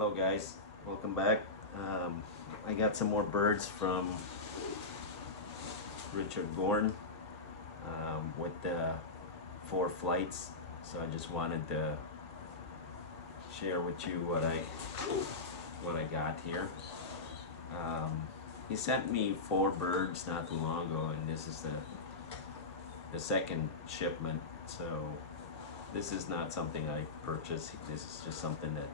Hello guys, welcome back. I got some more birds from Richard Gorn with the 4 flights. So I just wanted to share with you what I got here. He sent me 4 birds not too long ago, and this is the second shipment. So this is not something I purchased. This is just something that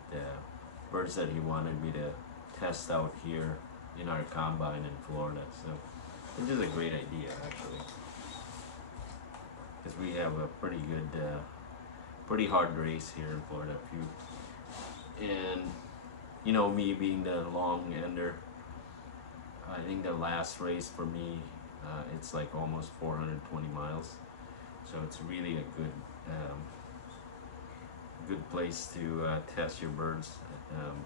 birds that he wanted me to test out here in our combine in Florida. So which is a great idea actually, because we have a pretty good, pretty hard race here in Florida. And you know, me being the long ender, I think the last race for me, it's like almost 420 miles. So it's really a good place to test your birds'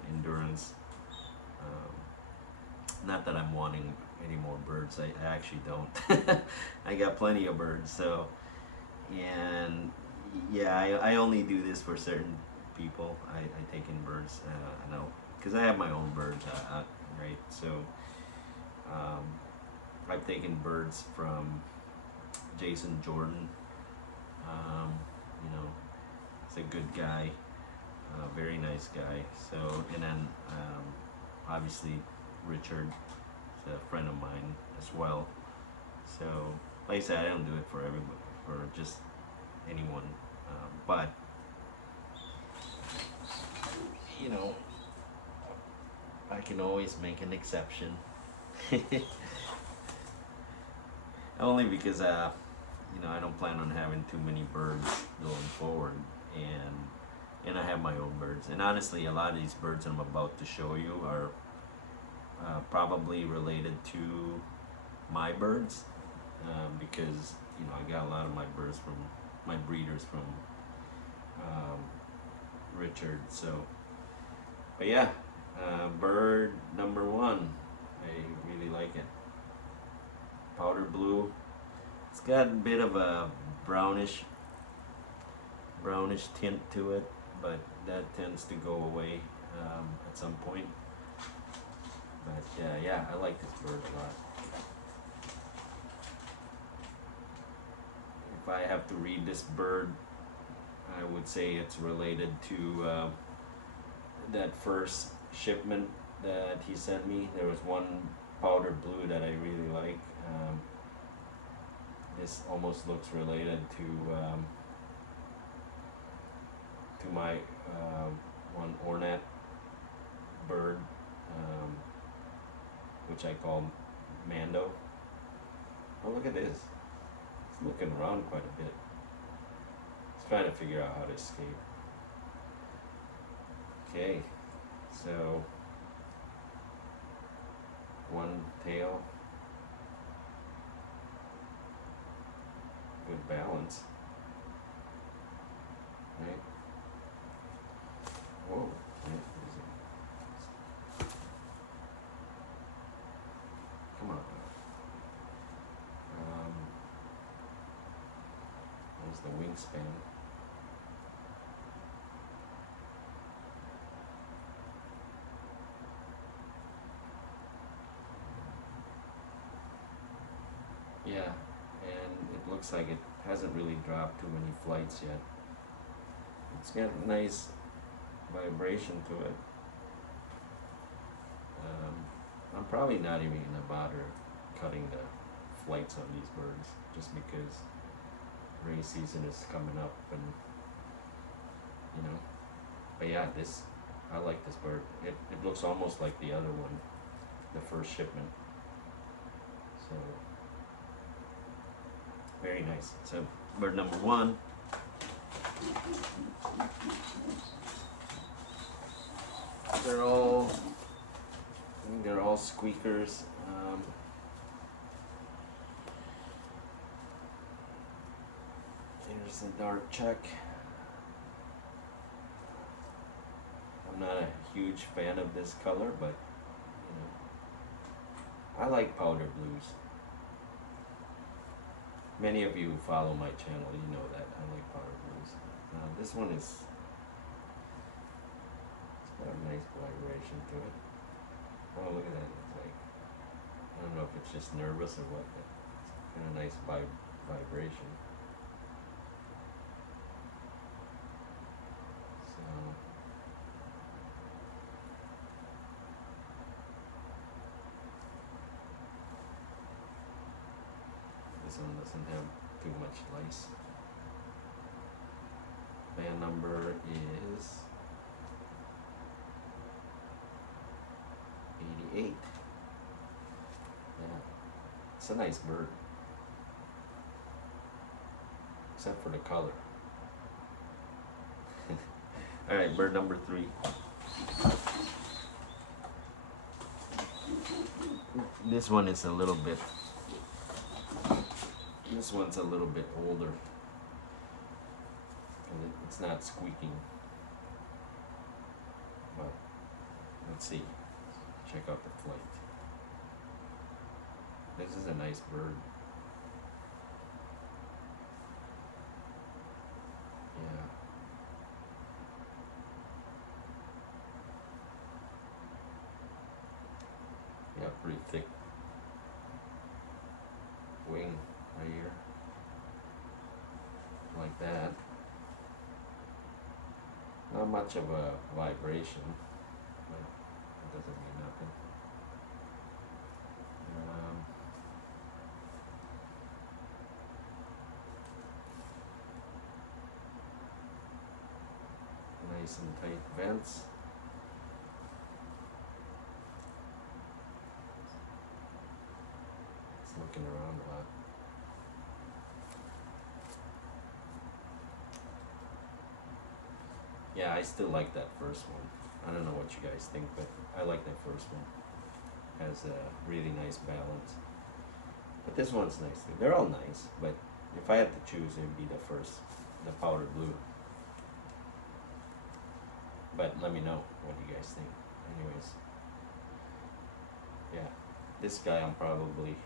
endurance. Not that I'm wanting any more birds. I actually don't. I got plenty of birds. So, and yeah, I only do this for certain people. I take in birds. I know, because I have my own birds, right? So I've taken birds from Jason Jordan. You know, he's a good guy, very nice guy. So, and then obviously Richard is a friend of mine as well. So, like I said, I don't do it for everybody, for just anyone, but you know, I can always make an exception. Only because you know, I don't plan on having too many birds going forward, and I have my own birds. And honestly, a lot of these birds I'm about to show you are probably related to my birds, because you know, I got a lot of my birds from my breeders from Richard. So, but yeah, bird number 1, I really like it. Powder blue. It's got a bit of a brownish tint to it, but that tends to go away at some point. But yeah, I like this bird a lot. If I have to read this bird, I would say it's related to that first shipment that he sent me. There was one powder blue that I really like. This almost looks related to my one ornate bird, which I call Mando. Oh, look at this. It's looking around quite a bit. It's trying to figure out how to escape. Okay, so one tail. Good balance, right? Whoa, come on. There's the wingspan. Yeah, and it looks like it hasn't really dropped too many flights yet. It's got a nice vibration to it. I'm probably not even gonna bother cutting the flights on these birds, just because race season is coming up, and you know. But yeah, I like this bird. It looks almost like the other one, the first shipment. So very nice. So bird number 1. I think they're all squeakers. Here's the dark check. I'm not a huge fan of this color, but you know, I like powder blues. Many of you who follow my channel, you know that I like powder blues. This one is, it's got a nice nice vibration to it. Oh, look at that. It's like, I don't know if it's just nervous or what, but it's kind of nice vibration. So, this one doesn't have too much lice. Band number is 88. Yeah, it's a nice bird, except for the color. All right, bird number 3. This one is a little bit. This one's a little bit older, and it's not squeaking. But let's see. Check out the flight. This is a nice bird. Yeah. Yeah, pretty thick wing right here. Like that. Not much of a vibration, but it doesn't mean nothing. Nice and tight vents. It's looking around a lot. Yeah, I still like that first one. I don't know what you guys think, but I like that first one. Has a really nice balance. But this one's nice too. They're all nice, but if I had to choose, it would be the first, the powder blue. But let me know what you guys think. Anyways, yeah, this guy I'm probably,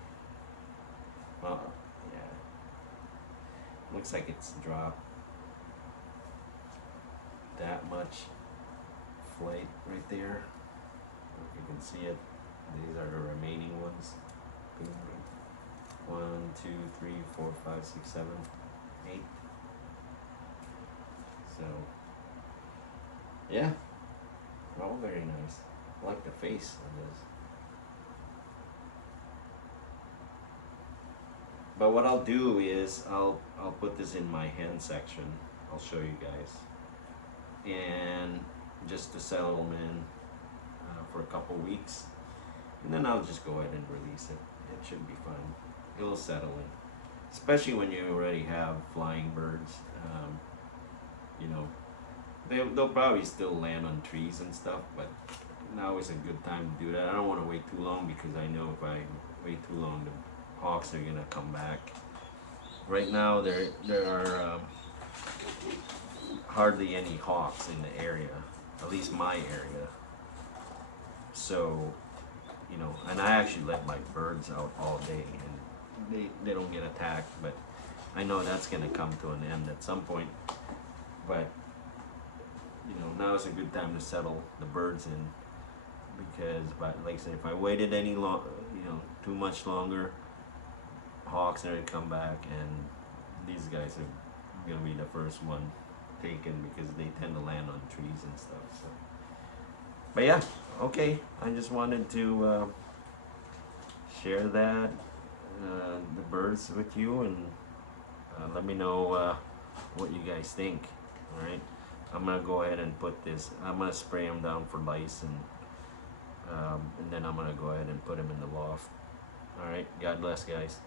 well, yeah, looks like it's dropped that much flight right there. If you can see it, these are the remaining ones. 1, 2, 3, 4, 5, 6, 7, 8. So, yeah, all very nice. I like the face on this. But what I'll do is I'll put this in my hen section. I'll show you guys, and just to settle them in for a couple weeks, and then I'll just go ahead and release it. It should be fine. It'll settle in, especially when you already have flying birds. You know, they'll probably still land on trees and stuff, but now is a good time to do that. I don't want to wait too long, because I know if I wait too long, the hawks are gonna come back. Right now, there are hardly any hawks in the area, at least my area. So, you know, and I actually let my birds out all day, and they don't get attacked, but I know that's gonna come to an end at some point. But you know, now is a good time to settle the birds in, because, but like I said, if I waited any too much longer, hawks are gonna come back, and these guys are gonna be the first one taken, because they tend to land on trees and stuff. So, but yeah, okay. I just wanted to share that the birds with you, and let me know what you guys think. All right, I'm gonna go ahead and put this. I'm gonna spray them down for lice, and then I'm gonna go ahead and put them in the loft. All right, God bless, guys.